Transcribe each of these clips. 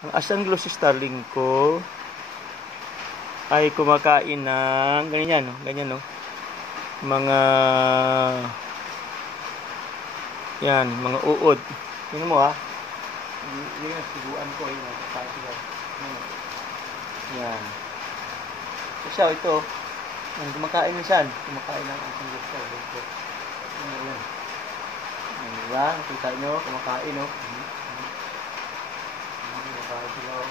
Ang Asanglus starling ko ay kumakain ng ganyan, no? Ganyan, no? Mga yan, mga uod. Tingnan mo, ha? Yun yung siguan ko, yun, kakain sila. Yan. Isa, ito. Yan, kumakain minsan. Kumakain ng Asanglus starling ko. Yan. Yan, diba? Nakita nyo, kumakain, no? Kumakain sila, oh.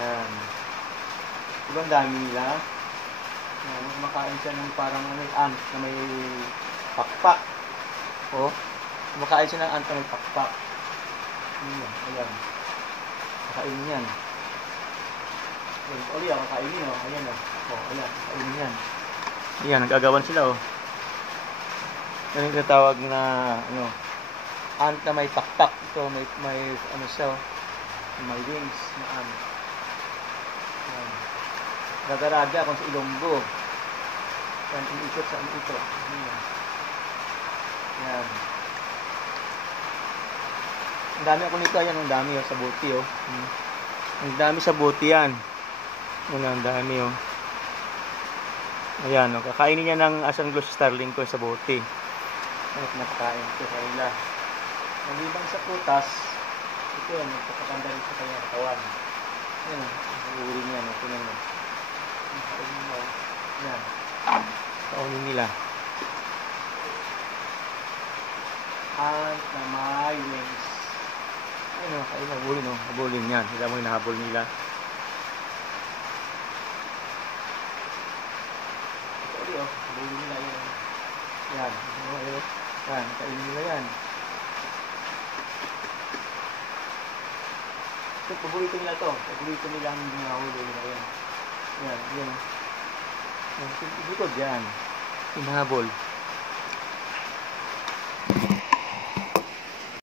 Yan. Diba ang dami nila? Yan, kumakain siya ng parang ant na may pakpak. Oh, kumakain siya ng ant na may pakpak. Ayan. Kakainin yan. Uli, kakainin, oh. Ayan, oh. Oh, ayan. Kakainin yan. Ayan, nagagawan sila, oh. Yan yung tinatawag na, ant na may pakpak. Ito, may ano siya, oh. May wings na ant. Yan. Gagaraga kung sa Ilonggo. Yan, iniikot sa ito. Yan. Ang dami ako nito. Ayan, ang dami, oh, sa buti, oh. Ang dami sa buti yan. Yan, ang dami, oh. Ayan, oh. Kakainin niya ng Asanglus starling ko sa buti. Ano, pinapakain ito sa ila. Maliban sa putas, ito yan, nagpapakanda rin sa kanyang katawan. Yan, ang uri niya, no? Tingnan mo. Yan. Kaunin nila. Ant na may wings. Ayun, kain, habulin, no? Habulin yan. Sila mo yung nahabol nila. Ito, oh. Habulin nila yan. Yan. Yan. Kainin nila yan. Ito, paborito nila to. Paborito nila ang nahuli nila yan. Yan. Yan. Yan. Ibutod yan. Hinahabol.